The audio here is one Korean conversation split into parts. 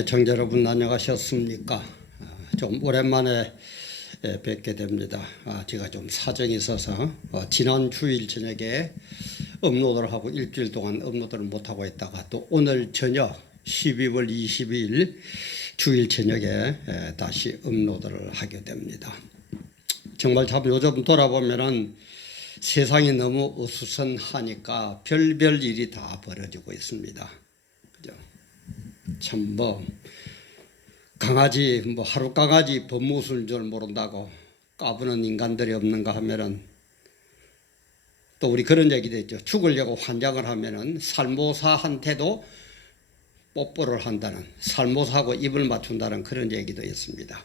청자 여러분 안녕하셨습니까? 좀 오랜만에 뵙게 됩니다. 제가 좀 사정이 있어서 지난 주일 저녁에 업로드를 하고 일주일 동안 업로드를 못하고 있다가 또 오늘 저녁 12월 22일 주일 저녁에 다시 업로드를 하게 됩니다. 정말 참 요즘 돌아보면은 세상이 너무 어수선하니까 별별 일이 다 벌어지고 있습니다. 그죠? 참 강아지 하루 강아지 법무수인 줄 모른다고 까부는 인간들이 없는가 하면은 또 우리 그런 얘기도 있죠. 죽으려고 환장을 하면은 살모사한테도 뽀뽀를 한다는, 살모사하고 입을 맞춘다는 그런 얘기도 있습니다.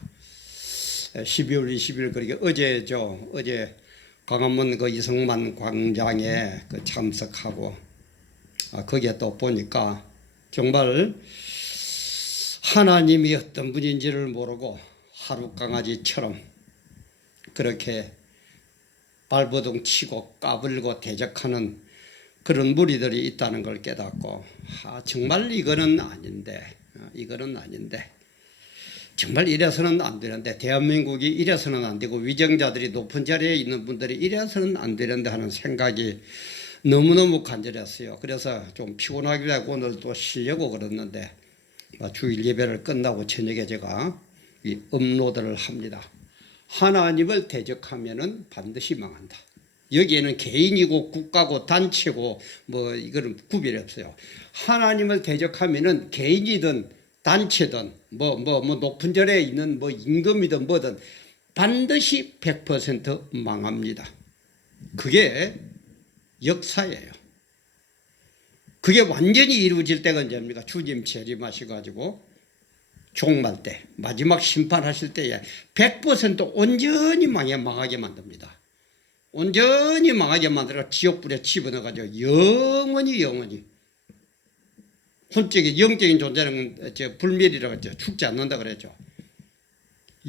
12월 20일 그러게 어제 광화문 그 이성만 광장에 참석하고 거기에 또 보니까 정말 하나님이 어떤 분인지를 모르고 하루 강아지처럼 그렇게 발버둥 치고 까불고 대적하는 그런 무리들이 있다는 걸 깨닫고 정말 이거는 아닌데 정말 이래서는 안 되는데 대한민국이 이래서는 안 되고 위정자들이 높은 자리에 있는 분들이 이래서는 안 되는데 하는 생각이 너무너무 간절했어요. 그래서 좀 피곤하기도 하고 오늘 또 쉬려고 그랬는데 주일 예배를 끝나고 저녁에 제가 이 업로드를 합니다. 하나님을 대적하면은 반드시 망한다. 여기에는 개인이고 국가고 단체고 이거는 구별이 없어요. 하나님을 대적하면은 개인이든 단체든 높은 절에 있는 임금이든 뭐든 반드시 100% 망합니다. 그게 역사예요. 그게 완전히 이루어질 때가 언제입니까? 주님 재림하셔가지고 종말 때 마지막 심판하실 때에 100% 온전히 망하게 만듭니다. 온전히 망하게 만들어 지옥불에 집어넣어가지고 영원히 혼적인 영적인 존재는 불멸이라고 했죠. 죽지 않는다 그랬죠.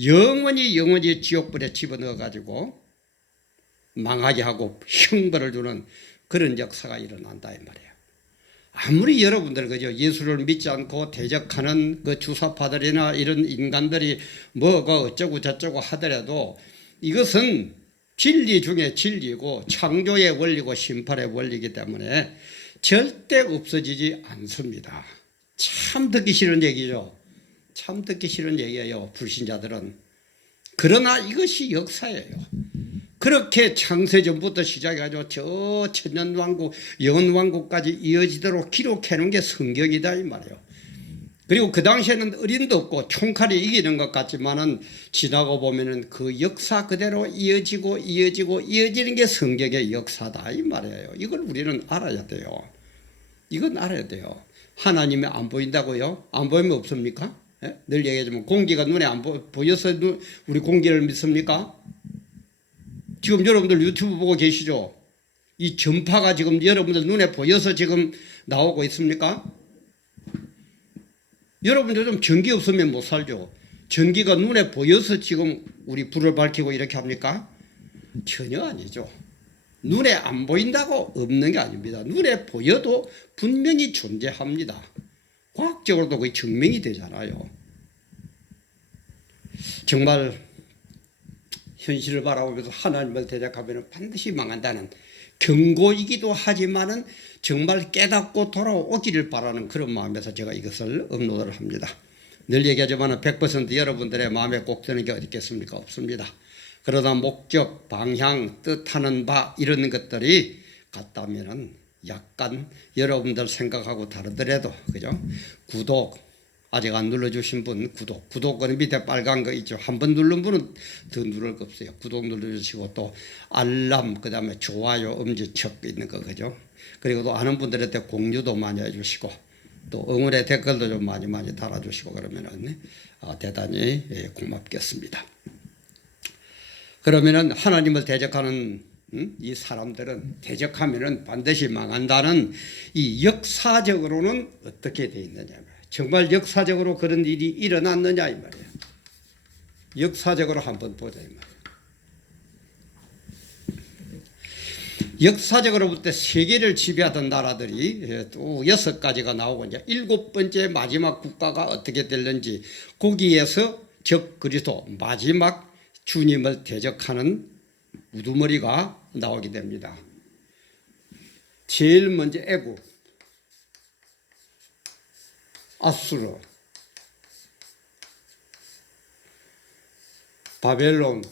영원히 지옥불에 집어넣어가지고 망하게 하고 형벌을 주는 그런 역사가 일어난다 이 말이에요. 아무리 여러분들 그죠 예수를 믿지 않고 대적하는 그 주사파들이나 이런 인간들이 뭐가 어쩌고 저쩌고 하더라도 이것은 진리 중에 진리고 창조의 원리고 심판의 원리이기 때문에 절대 없어지지 않습니다. 참 듣기 싫은 얘기죠. 참 듣기 싫은 얘기예요. 불신자들은. 그러나 이것이 역사예요. 그렇게 창세전부터 시작해가지고 저 천년왕국, 영원왕국까지 이어지도록 기록해놓은 게 성경이다 이 말이에요. 그리고 그 당시에는 어린도 없고 총칼이 이기는 것 같지만은 지나고 보면은 그 역사 그대로 이어지는 게 성경의 역사다 이 말이에요. 이걸 우리는 알아야 돼요. 이건 알아야 돼요. 하나님이 안 보인다고요? 안 보이면 없습니까? 예? 늘 얘기하지만 공기가 눈에 안 보여서 우리 공기를 믿습니까? 지금 여러분들 유튜브 보고 계시죠? 이 전파가 지금 여러분들 눈에 보여서 지금 나오고 있습니까? 여러분들 좀 전기 없으면 못 살죠. 전기가 눈에 보여서 지금 우리 불을 밝히고 이렇게 합니까? 전혀 아니죠. 눈에 안 보인다고 없는 게 아닙니다. 눈에 보여도 분명히 존재합니다. 과학적으로도 거의 증명이 되잖아요. 정말 현실을 바라보면서 하나님을 대적하면 반드시 망한다는 경고이기도 하지만은 정말 깨닫고 돌아오기를 바라는 그런 마음에서 제가 이것을 업로드를 합니다. 늘 얘기하지만 100% 여러분들의 마음에 꼭 드는 게 어디 있겠습니까? 없습니다. 그러다 목적, 방향, 뜻하는 바 이런 것들이 같다면은 약간 여러분들 생각하고 다르더라도 그죠? 구독 아직 안 눌러주신 분 구독은 밑에 빨간 거 있죠. 한번 누른 분은 더 누를 거 없어요. 구독 눌러주시고 또 알람 그다음에 좋아요 엄지척 있는 거 그죠. 그리고 또 아는 분들한테 공유도 많이 해주시고 또 응원의 댓글도 좀 많이 달아주시고 그러면은 대단히 고맙겠습니다. 그러면은 하나님을 대적하는 이 사람들은 대적하면은 반드시 망한다는 이 역사적으로는 어떻게 되어 있느냐. 정말 역사적으로 그런 일이 일어났느냐 이 말이에요. 역사적으로 한번 보자 이 말이에요. 역사적으로 볼 때 세계를 지배하던 나라들이 또 6가지가 나오고 이제 7번째 마지막 국가가 어떻게 될는지 거기에서 적 그리스도 마지막 주님을 대적하는 우두머리가 나오게 됩니다. 제일 먼저 애굽, 아수르, 바벨론,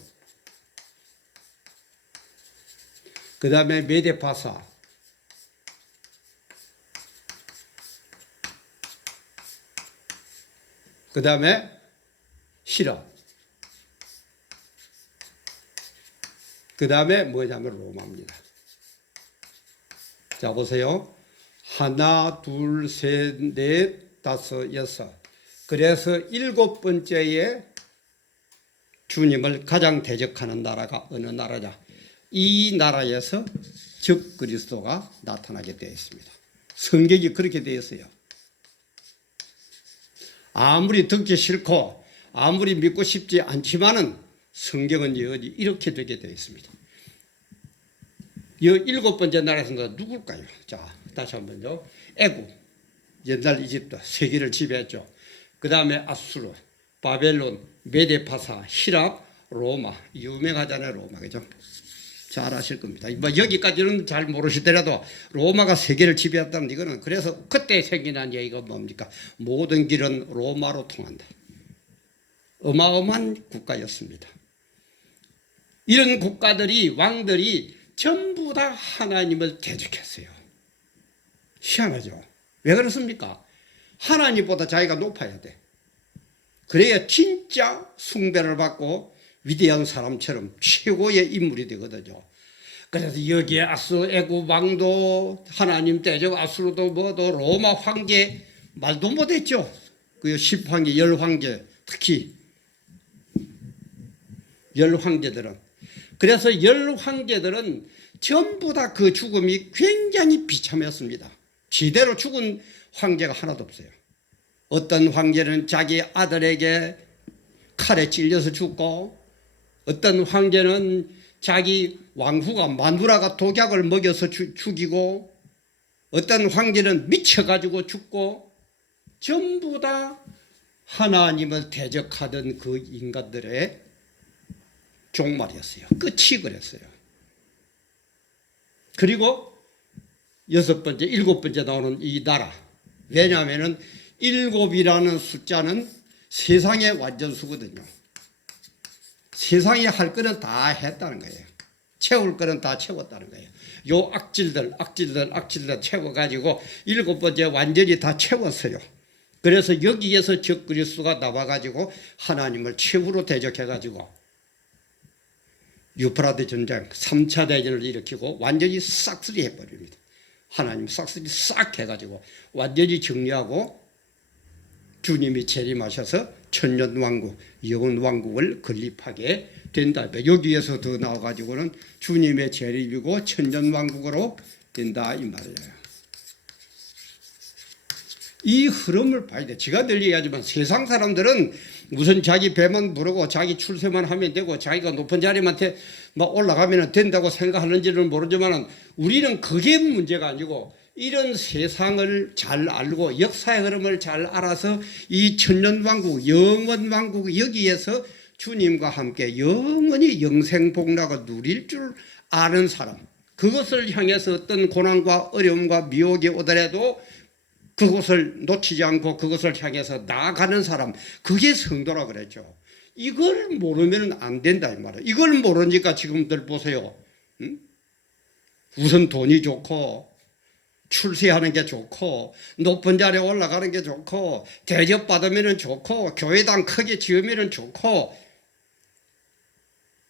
그 다음에 메데파사, 그 다음에 시라, 그 다음에 뭐냐면 로마입니다. 자, 보세요. 하나, 둘, 셋, 넷, 다섯, 여섯. 그래서 7번째에 주님을 가장 대적하는 나라가 어느 나라냐? 이 나라에서 적 그리스도가 나타나게 되어 있습니다. 성경이 그렇게 되어 있어요. 아무리 듣기 싫고 아무리 믿고 싶지 않지만은 성경은 이렇게 되게 되어 있습니다. 이 7번째 나라에서 누굴까요? 자, 다시 한번요. 애굽, 옛날 이집트, 세계를 지배했죠. 그 다음에 아수르, 바벨론, 메데파사, 히랍, 로마. 유명하잖아요, 로마. 그죠? 잘 아실 겁니다. 뭐 여기까지는 잘 모르시더라도 로마가 세계를 지배했다는 이거는 그래서 그때 생겨난 얘기가 뭡니까? 모든 길은 로마로 통한다. 어마어마한 국가였습니다. 이런 국가들이 왕들이 전부 다 하나님을 대적했어요. 희한하죠? 왜 그렇습니까? 하나님보다 자기가 높아야 돼. 그래야 진짜 숭배를 받고 위대한 사람처럼 최고의 인물이 되거든요. 그래서 여기에 아수 애굽 왕도 하나님 대적, 아수르도 뭐도 로마 황제 말도 못했죠. 그 10황제, 10황제 특히 10황제들은. 그래서 10황제들은 전부 다 그 죽음이 굉장히 비참했습니다. 지대로 죽은 황제가 하나도 없어요. 어떤 황제는 자기 아들에게 칼에 찔려서 죽고, 어떤 황제는 자기 왕후가 마누라가 독약을 먹여서 죽이고, 어떤 황제는 미쳐가지고 죽고, 전부 다 하나님을 대적하던 그 인간들의 종말이었어요. 끝이 그랬어요. 그리고 6번째, 7번째 나오는 이 나라. 왜냐하면 7이라는 숫자는 세상의 완전수거든요. 세상에 할 거는 다 했다는 거예요. 채울 거는 다 채웠다는 거예요. 요 악질들 채워가지고 7번째 완전히 다 채웠어요. 그래서 여기에서 적 그리스도가 나와가지고 하나님을 최후로 대적해가지고 유프라데 전쟁 3차 대전을 일으키고 완전히 싹쓸이 해버립니다. 하나님 싹쓸이 싹 해가지고 완전히 정리하고 주님이 재림하셔서 천년왕국, 영원왕국을 건립하게 된다. 여기에서 더 나와가지고는 주님의 재림이고 천년왕국으로 된다 이 말이에요. 이 흐름을 봐야 돼. 제가 늘 얘기하지만 세상 사람들은 무슨 자기 배만 부르고 자기 출세만 하면 되고 자기가 높은 자리만 막 올라가면 된다고 생각하는지는 모르지만 우리는 그게 문제가 아니고 이런 세상을 잘 알고 역사의 흐름을 잘 알아서 이 천년왕국, 영원왕국 여기에서 주님과 함께 영원히 영생복락을 누릴 줄 아는 사람, 그것을 향해서 어떤 고난과 어려움과 미혹이 오더라도 그것을 놓치지 않고 그것을 향해서 나아가는 사람, 그게 성도라 그랬죠. 이걸 모르면 안 된다 이 말이에요. 이걸 모르니까 지금들 보세요. 우선 돈이 좋고 출세하는 게 좋고 높은 자리에 올라가는 게 좋고 대접받으면 좋고 교회당 크게 지으면 좋고,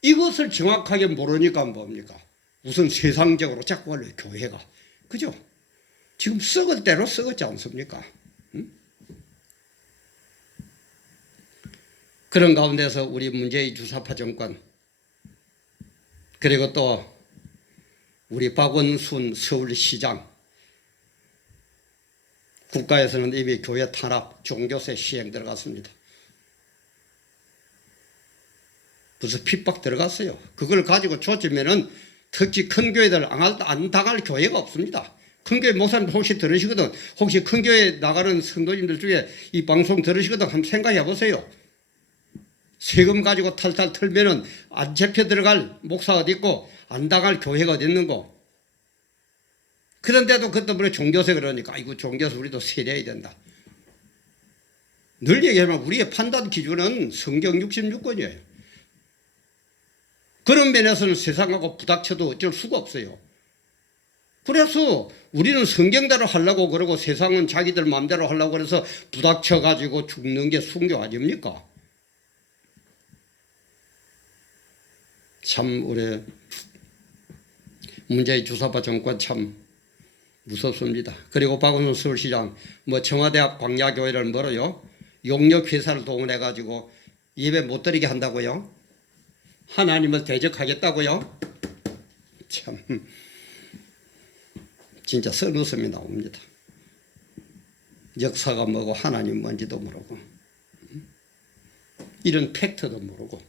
이것을 정확하게 모르니까 뭡니까? 우선 세상적으로 자꾸 원래 교회가, 그죠? 지금 썩을 대로 썩었지 않습니까? 그런 가운데서 우리 문재인 주사파 정권, 그리고 또 우리 박원순 서울시장, 국가에서는 이미 교회 탄압, 종교세 시행 들어갔습니다. 무슨 핍박 들어갔어요. 그걸 가지고 조지면은 특히 큰 교회들 안 당할 교회가 없습니다. 큰 교회 목사님 혹시 들으시거든, 혹시 큰 교회 나가는 성도님들 중에 이 방송 들으시거든 한번 생각해 보세요. 세금 가지고 탈탈 털면은 안 잡혀 들어갈 목사 어디 있고 안 당할 교회가 어디 있는 거. 그런데도 그 때문에 종교세 그러니까 아이고 종교세 우리도 세려야 된다. 늘 얘기하면 우리의 판단 기준은 성경 66권이에요. 그런 면에서는 세상하고 부닥쳐도 어쩔 수가 없어요. 그래서 우리는 성경대로 하려고 그러고 세상은 자기들 마음대로 하려고 그래서 부닥쳐가지고 죽는 게 순교 아닙니까? 참 우리 문재인 주사파 정권 참 무섭습니다. 그리고 박원순 서울시장 뭐 청와대 앞 광야교회를 뭐로요? 용역회사를 동원해가지고 예배 못 드리게 한다고요? 하나님을 대적하겠다고요? 참 진짜 쓴웃음이 나옵니다. 역사가 뭐고 하나님 뭔지도 모르고 이런 팩트도 모르고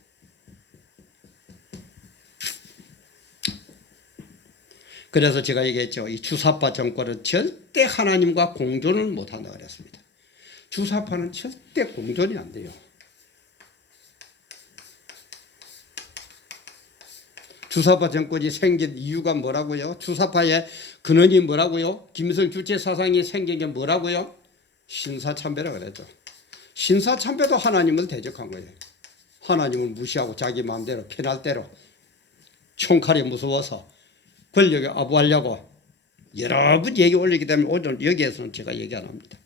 그래서 제가 얘기했죠. 이 주사파 정권은 절대 하나님과 공존을 못한다 그랬습니다. 주사파는 절대 공존이 안 돼요. 주사파 정권이 생긴 이유가 뭐라고요? 주사파의 근원이 뭐라고요? 김일성 주체 사상이 생긴 게 뭐라고요? 신사참배라 그랬죠. 신사참배도 하나님을 대적한 거예요. 하나님을 무시하고 자기 마음대로 편할 대로 총칼이 무서워서 권력에 아부하려고 여러 번 얘기 올리기 때문에 오늘 여기에서는 제가 얘기 안 합니다.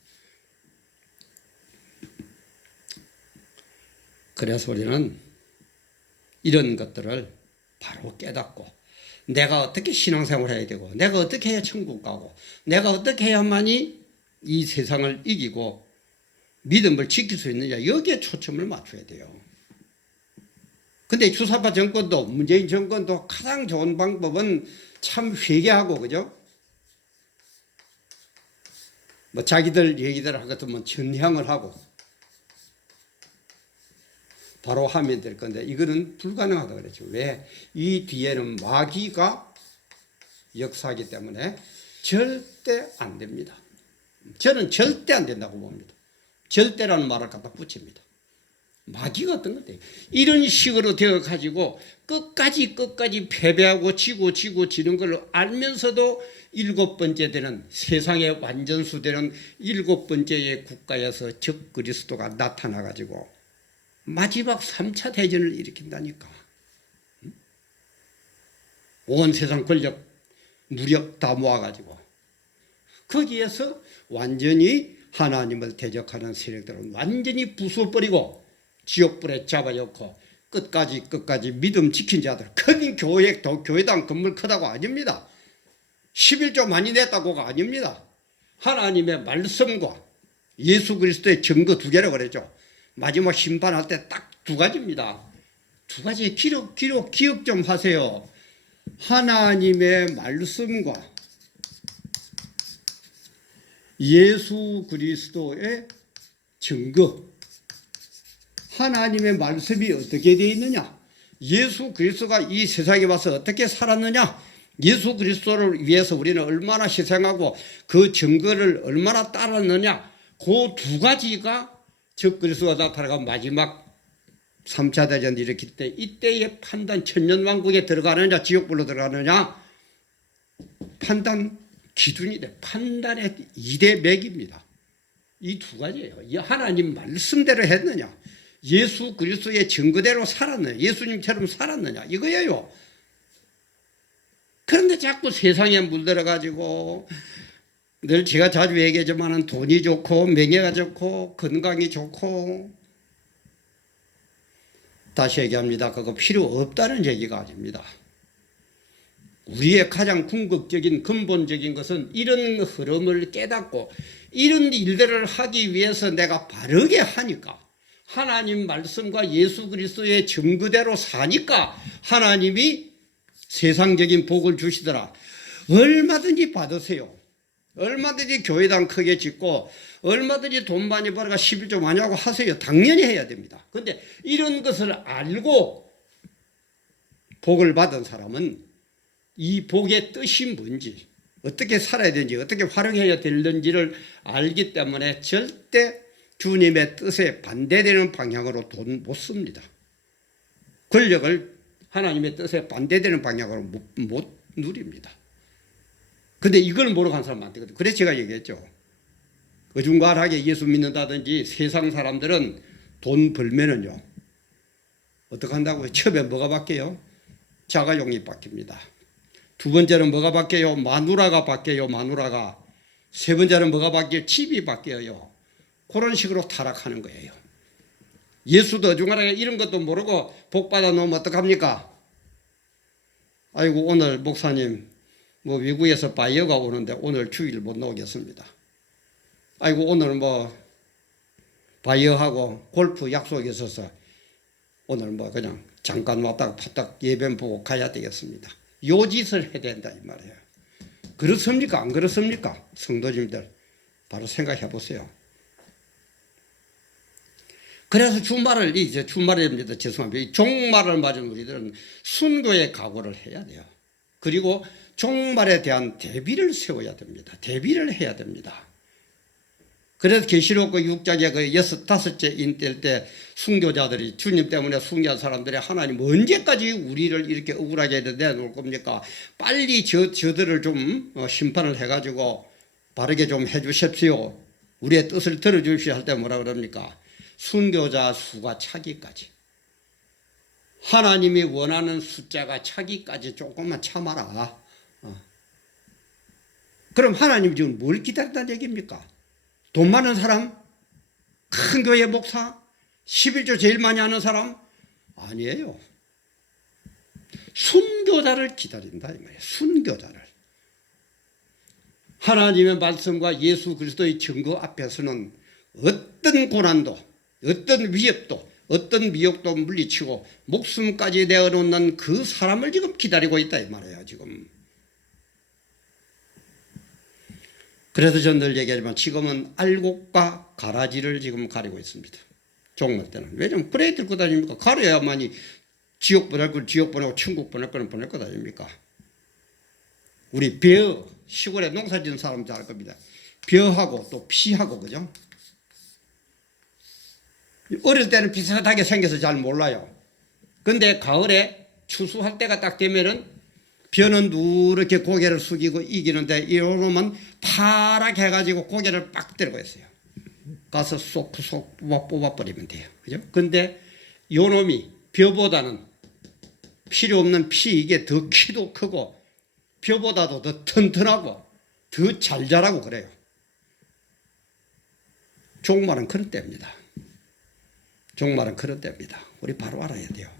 그래서 우리는 이런 것들을 바로 깨닫고 내가 어떻게 신앙생활을 해야 되고 내가 어떻게 해야 천국 가고 내가 어떻게 해야만이 이 세상을 이기고 믿음을 지킬 수 있느냐 여기에 초점을 맞춰야 돼요. 근데 주사파 정권도 문재인 정권도 가장 좋은 방법은 참 회개하고 그죠? 뭐 자기들 얘기들 하거든 전향을 하고 바로 하면 될 건데 이거는 불가능하다 그랬죠. 왜? 이 뒤에는 마귀가 역사하기 때문에 절대 안 됩니다. 저는 절대 안 된다고 봅니다. 절대라는 말을 갖다 붙입니다. 마귀가 어떤 건데 이런 식으로 되어가지고 끝까지 패배하고 지고 지는 걸 알면서도 7번째 되는 세상의 완전수되는 7번째의 국가에서 적 그리스도가 나타나가지고 마지막 3차 대전을 일으킨다니까. 온 세상 권력 무력 다 모아가지고 거기에서 완전히 하나님을 대적하는 세력들은 완전히 부숴버리고 지옥불에 잡아놓고 끝까지 믿음 지킨 자들 거긴 교회당 건물 크다고 아닙니다. 11조 많이 냈다고가 아닙니다. 하나님의 말씀과 예수 그리스도의 증거 2개라고 그랬죠. 마지막 심판할 때 딱 2가지입니다. 2가지 기억 좀 하세요. 하나님의 말씀과 예수 그리스도의 증거. 하나님의 말씀이 어떻게 되어 있느냐? 예수 그리스도가 이 세상에 와서 어떻게 살았느냐? 예수 그리스도를 위해서 우리는 얼마나 희생하고 그 증거를 얼마나 따랐느냐? 그 2가지가 적 그리스도가 나타나가 마지막 3차 대전 일으킬 때 이때의 판단 천년왕국에 들어가느냐 지옥불로 들어가느냐 판단 기준이 돼. 판단의 2대 맥입니다. 이 2가지예요. 하나님 말씀대로 했느냐 예수 그리스도의 증거대로 살았느냐 예수님처럼 살았느냐 이거예요. 그런데 자꾸 세상에 물들어가지고 늘 제가 자주 얘기하지만 돈이 좋고 명예가 좋고 건강이 좋고 다시 얘기합니다. 그거 필요 없다는 얘기가 아닙니다. 우리의 가장 궁극적인 근본적인 것은 이런 흐름을 깨닫고 이런 일들을 하기 위해서 내가 바르게 하니까 하나님 말씀과 예수 그리스도의 증거대로 사니까 하나님이 세상적인 복을 주시더라. 얼마든지 받으세요. 얼마든지 교회당 크게 짓고 얼마든지 돈 많이 벌어가 11조 많이 하고 하세요. 당연히 해야 됩니다. 그런데 이런 것을 알고 복을 받은 사람은 이 복의 뜻이 뭔지, 어떻게 살아야 되는지, 어떻게 활용해야 되는지를 알기 때문에 절대 주님의 뜻에 반대되는 방향으로 돈 못 씁니다. 권력을 하나님의 뜻에 반대되는 방향으로 못 누립니다. 근데 이걸 모르고 한 사람은 안 되거든요. 그래서 제가 얘기했죠. 어중간하게 예수 믿는다든지 세상 사람들은 돈 벌면은요, 어떻게 한다고요? 처음에 뭐가 바뀌어요? 자가용이 바뀝니다. 두 번째는 뭐가 바뀌어요? 마누라가 바뀌어요. 마누라가. 세 번째는 뭐가 바뀌어요? 집이 바뀌어요. 그런 식으로 타락하는 거예요. 예수도 어중간하게 이런 것도 모르고 복 받아 놓으면 어떡합니까? 아이고, 오늘 목사님 뭐 외국에서 바이어가 오는데 오늘 주일 못 나오겠습니다. 아이고, 오늘 뭐 바이어하고 골프 약속이 있어서 오늘 뭐 그냥 잠깐 왔다가 파딱 예배 보고 가야 되겠습니다. 요 짓을 해야 된다 이 말이에요. 그렇습니까? 안 그렇습니까? 성도님들 바로 생각해 보세요. 그래서 주말을 이제 주말입니다. 죄송합니다. 종말을 맞은 우리들은 순교의 각오를 해야 돼요. 그리고 종말에 대한 대비를 세워야 됩니다. 대비를 해야 됩니다. 그래서 계시록 그 6장의 그 65째 인될 때 순교자들이 주님 때문에 순교한 사람들이 하나님 언제까지 우리를 이렇게 억울하게 내놓을 겁니까? 빨리 저들을 좀 심판을 해가지고 바르게 좀 해주십시오. 우리의 뜻을 들어주십시오 할 때 뭐라 그럽니까? 순교자 수가 차기까지. 하나님이 원하는 숫자가 차기까지 조금만 참아라. 그럼 하나님 지금 뭘 기다린다는 얘기입니까? 돈 많은 사람? 큰 교회 목사? 11조 제일 많이 하는 사람? 아니에요. 순교자를 기다린다 이 말이에요. 순교자를. 하나님의 말씀과 예수 그리스도의 증거 앞에서는 어떤 고난도, 어떤 위협도, 어떤 미혹도 물리치고 목숨까지 내어놓는 그 사람을 지금 기다리고 있다 이 말이에요. 지금. 그래서 저는 늘 얘기하지만 지금은 알곡과 가라지를 지금 가리고 있습니다. 종말 때는. 왜냐하면 그래야 될 것 아닙니까? 가려야만이 지옥 보낼 걸 지옥 보내고 천국 보낼 거는 보낼 것 아닙니까? 우리 벼, 시골에 농사 짓는 사람들 알 겁니다. 벼하고 또 피하고, 그죠? 어릴 때는 비슷하게 생겨서 잘 몰라요. 근데 가을에 추수할 때가 딱 되면은 벼는 누렇게 고개를 숙이고 이기는데 이놈은 파랗게 해가지고 고개를 빡 들고 있어요. 가서 쏙쏙 뽑아버리면 돼요. 그죠? 근데 요놈이 벼보다는 필요 없는 피 이게 더 키도 크고 벼보다도 더 튼튼하고 더 잘 자라고 그래요. 종말은 그런 때입니다. 종말은 그런 때입니다. 우리 바로 알아야 돼요.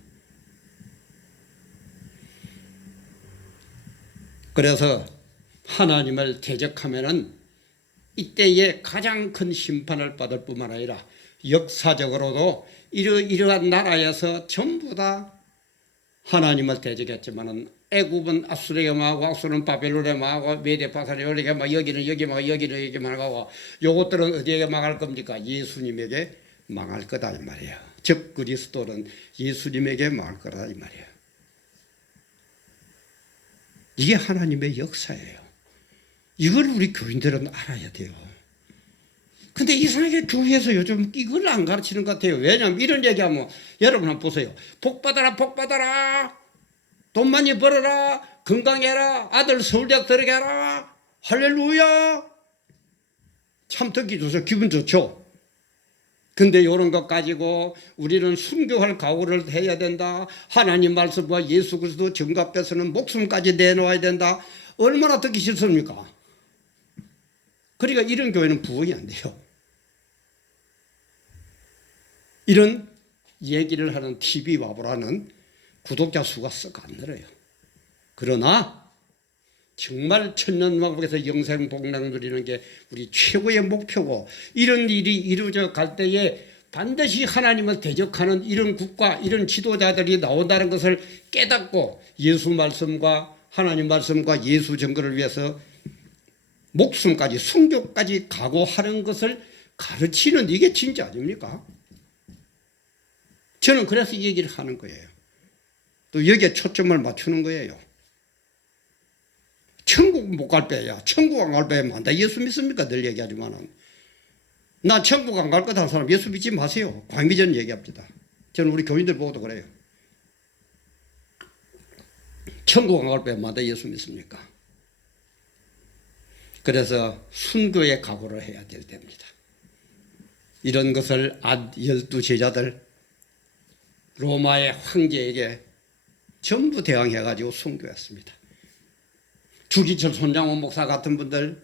그래서 하나님을 대적하면은 이때에 가장 큰 심판을 받을 뿐만 아니라 역사적으로도 이러한 나라에서 전부 다 하나님을 대적했지만은 애굽은 아수르에 망하고 아수르는 바벨론에 망하고 메데파사에 여기게 막 여기는 여기 막 여기는 여기 망하고 요것들은 어디에 망할 겁니까? 예수님에게 망할 거다 이 말이에요. 즉 그리스도는 예수님에게 망할 거다 이 말이에요. 이게 하나님의 역사예요. 이걸 우리 교인들은 알아야 돼요. 근데 이상하게 교회에서 요즘 이걸 안 가르치는 것 같아요. 왜냐하면 이런 얘기하면 여러분 한번 보세요. 복 받아라 복 받아라. 돈 많이 벌어라. 건강해라. 아들 서울대학 들어게 하라. 할렐루야. 참 듣기 좋죠. 기분 좋죠. 근데 이런 것 가지고 우리는 순교할 각오를 해야 된다. 하나님 말씀과 예수 그리스도 증거 앞에서는 목숨까지 내놓아야 된다. 얼마나 듣기 싫습니까? 그러니까 이런 교회는 부흥이 안 돼요. 이런 얘기를 하는 TV 와보라는 구독자 수가 썩 안 늘어요. 그러나 정말 천년왕국에서 영생복락 누리는 게 우리 최고의 목표고 이런 일이 이루어져 갈 때에 반드시 하나님을 대적하는 이런 국가 이런 지도자들이 나온다는 것을 깨닫고 예수 말씀과 하나님 말씀과 예수 증거를 위해서 목숨까지 순교까지 각오하는 것을 가르치는 이게 진짜 아닙니까? 저는 그래서 이 얘기를 하는 거예요. 또 여기에 초점을 맞추는 거예요. 못 갈 빼야. 천국 안 갈 빼야 만다 예수 믿습니까? 늘 얘기하지만은. 나 천국 안 갈 거다 사람 예수 믿지 마세요. 광비전 얘기합니다. 저는 우리 교인들 보고도 그래요. 천국 안 갈 빼야 만다 예수 믿습니까? 그래서 순교의 각오를 해야 될 때입니다. 이런 것을 12 제자들 로마의 황제에게 전부 대항해가지고 순교했습니다. 주기철 손장원 목사 같은 분들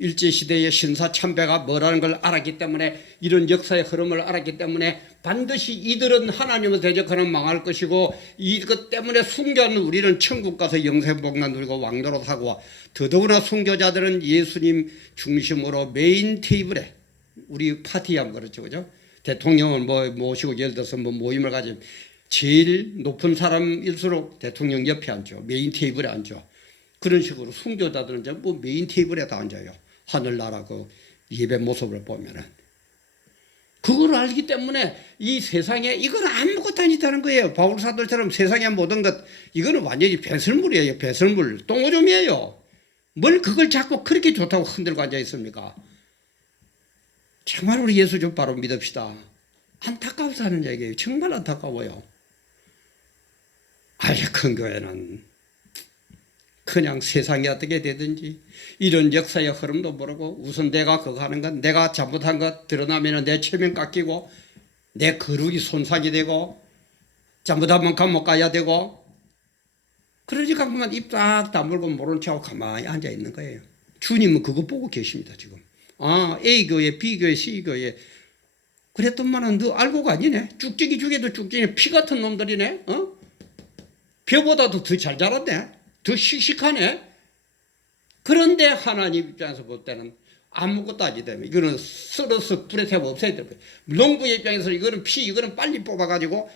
일제시대의 신사참배가 뭐라는 걸 알았기 때문에 이런 역사의 흐름을 알았기 때문에 반드시 이들은 하나님을 대적하는 망할 것이고 이것 때문에 순교하는 우리는 천국 가서 영생복만 누리고 왕노릇하고 더더구나 순교자들은 예수님 중심으로 메인 테이블에 우리 파티하면 그렇죠, 그죠? 대통령을 뭐 모시고 예를 들어서 뭐 모임을 가지면 제일 높은 사람일수록 대통령 옆에 앉죠. 메인 테이블에 앉죠. 그런 식으로 순교자들은 이제 뭐 메인 테이블에도 앉아요. 하늘나라 그 예배 모습을 보면은. 그걸 알기 때문에 이 세상에 이건 아무것도 아니다는 거예요. 바울 사도처럼 세상의 모든 것 이거는 완전히 배설물이에요. 배설물, 똥오줌이에요. 뭘 그걸 자꾸 그렇게 좋다고 흔들고 앉아 있습니까? 정말 우리 예수 좀 바로 믿읍시다. 안타까워서 하는 얘기예요. 정말 안타까워요. 아예 큰 교회는 그냥 세상이 어떻게 되든지 이런 역사의 흐름도 모르고 우선 내가 그거 하는 건 내가 잘못한 것 드러나면 내 체면 깎이고 내 거룩이 손상이 되고 잘못하면 감옥 가야 되고 그러니까 그만 입 딱 다물고 모른 척하고 가만히 앉아 있는 거예요. 주님은 그거 보고 계십니다. 지금. 아, A교회, B교회, C교회 그랬더만은 너 알고가 아니네. 쭉지기 죽여도 쭉지기 피 같은 놈들이네. 벼보다도 더 잘 자랐네. 더 씩씩하네. 그런데 하나님 입장에서 볼 때는 아무것도 아니다. 이거는 썰어서 불에 태워 없애야 돼요. 농부의 입장에서 이거는 피, 이거는 빨리 뽑아가지고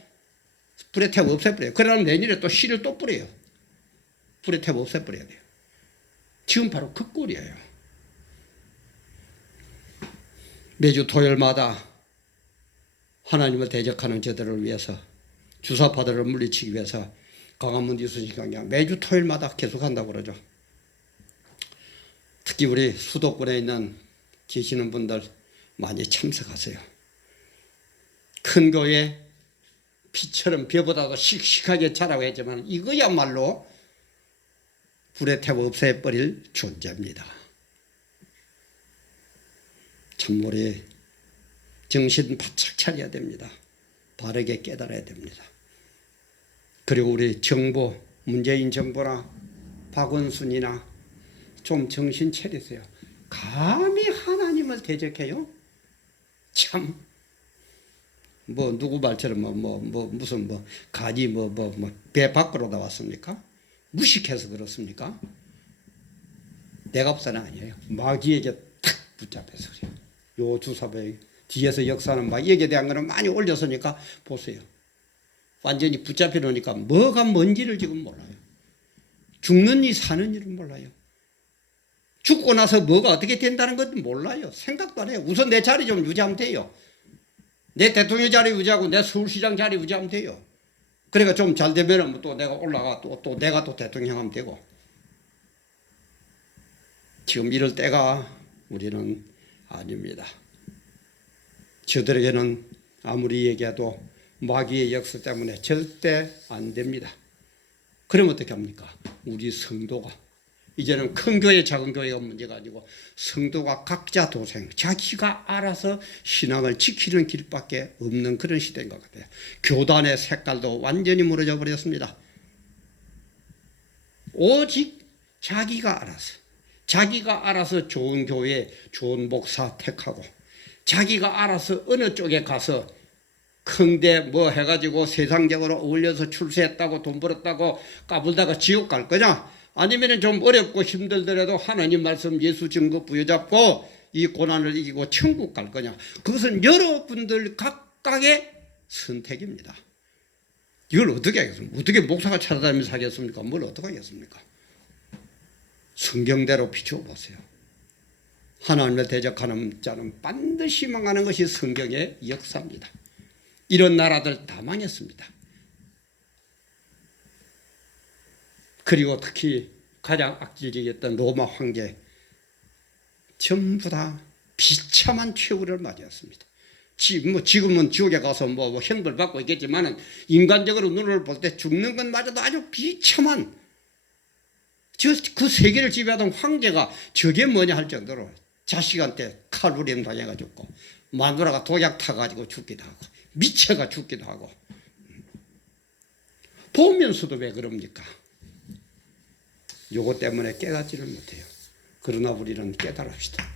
불에 태워 없애버려요. 그러면 내년에 또 씨를 또 뿌려요. 불에 태워 없애버려야 돼요. 지금 바로 그 꼴이에요. 매주 토요일마다 하나님을 대적하는 저들을 위해서 주사파들을 물리치기 위해서 광화문 이순신 강양 매주 토요일마다 계속한다고 그러죠. 특히 우리 수도권에 있는 계시는 분들 많이 참석하세요. 큰 교회 피처럼 벼보다도 씩씩하게 자라고 했지만 이거야말로 불에 태워 없애버릴 존재입니다. 참 우리 정신 바짝 차려야 됩니다. 바르게 깨달아야 됩니다. 그리고 우리 정부, 문재인 정부나 박원순이나 좀 정신 차리세요. 감히 하나님을 대적해요? 참, 뭐, 누구 말처럼 무슨 가지 배 밖으로 나왔습니까? 무식해서 그렇습니까? 내가 없어는 아니에요. 마귀에게 탁 붙잡혀서 그래요. 요 주사배 뒤에서 역사는 마귀에게 대한 거는 많이 올렸으니까 보세요. 완전히 붙잡혀 놓으니까 뭐가 뭔지를 지금 몰라요. 죽는 이 사는 일은 몰라요. 죽고 나서 뭐가 어떻게 된다는 것도 몰라요. 생각도 안 해요. 우선 내 자리 좀 유지하면 돼요. 내 대통령 자리 유지하고 내 서울시장 자리 유지하면 돼요. 그러니까 좀 잘 되면 또 내가 올라가 또 내가 또 대통령 하면 되고. 지금 이럴 때가 우리는 아닙니다. 저들에게는 아무리 얘기해도 마귀의 역사 때문에 절대 안 됩니다. 그럼 어떻게 합니까? 우리 성도가 이제는 큰 교회 작은 교회가 문제가 아니고 성도가 각자 도생 자기가 알아서 신앙을 지키는 길밖에 없는 그런 시대인 것 같아요. 교단의 색깔도 완전히 무너져 버렸습니다. 오직 자기가 알아서 좋은 교회 좋은 목사 택하고 자기가 알아서 어느 쪽에 가서 큰데 뭐 해가지고 세상적으로 어울려서 출세했다고 돈 벌었다고 까불다가 지옥 갈 거냐? 아니면 좀 어렵고 힘들더라도 하나님 말씀 예수 증거 부여잡고 이 고난을 이기고 천국 갈 거냐? 그것은 여러분들 각각의 선택입니다. 이걸 어떻게 하겠습니까? 어떻게 목사가 찾아다니면서 하겠습니까? 뭘 어떻게 하겠습니까? 성경대로 비추어 보세요. 하나님을 대적하는 자는 반드시 망하는 것이 성경의 역사입니다. 이런 나라들 다 망했습니다. 그리고 특히 가장 악질적이었던 로마 황제 전부 다 비참한 최후를 맞이했습니다. 지금은 지옥에 가서 뭐 형벌 받고 있겠지만은 인간적으로 눈을 볼 때 죽는 것마저도 아주 비참한 그 세계를 지배하던 황제가 저게 뭐냐 할 정도로 자식한테 칼부림 당해가 죽고 마누라가 독약 타가지고 죽기도 하고 미쳐가 죽기도 하고 보면서도 왜 그럽니까? 요거 때문에 깨닫지를 못해요. 그러나 우리는 깨달읍시다.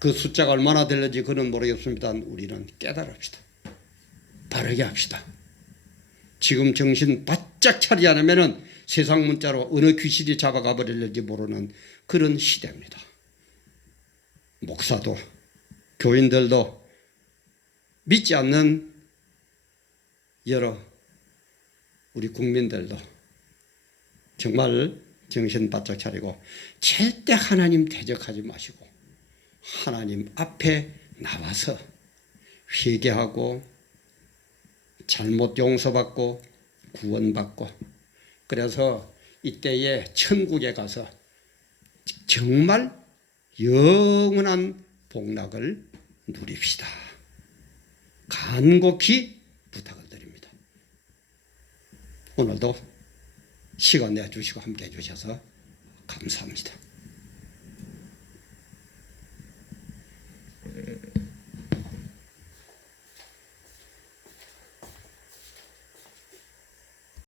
그 숫자가 얼마나 될는지 그는 모르겠습니다. 우리는 깨달읍시다. 바르게 합시다. 지금 정신 바짝 차리지 않으면 세상 문자로 어느 귀신이 잡아가 버릴지 모르는 그런 시대입니다. 목사도 교인들도 믿지 않는 여러 우리 국민들도 정말 정신 바짝 차리고 절대 하나님 대적하지 마시고 하나님 앞에 나와서 회개하고 잘못 용서받고 구원받고 그래서 이때에 천국에 가서 정말 영원한 복락을 누립시다. 간곡히 부탁을 드립니다. 오늘도 시간 내주시고 함께 해주셔서 감사합니다.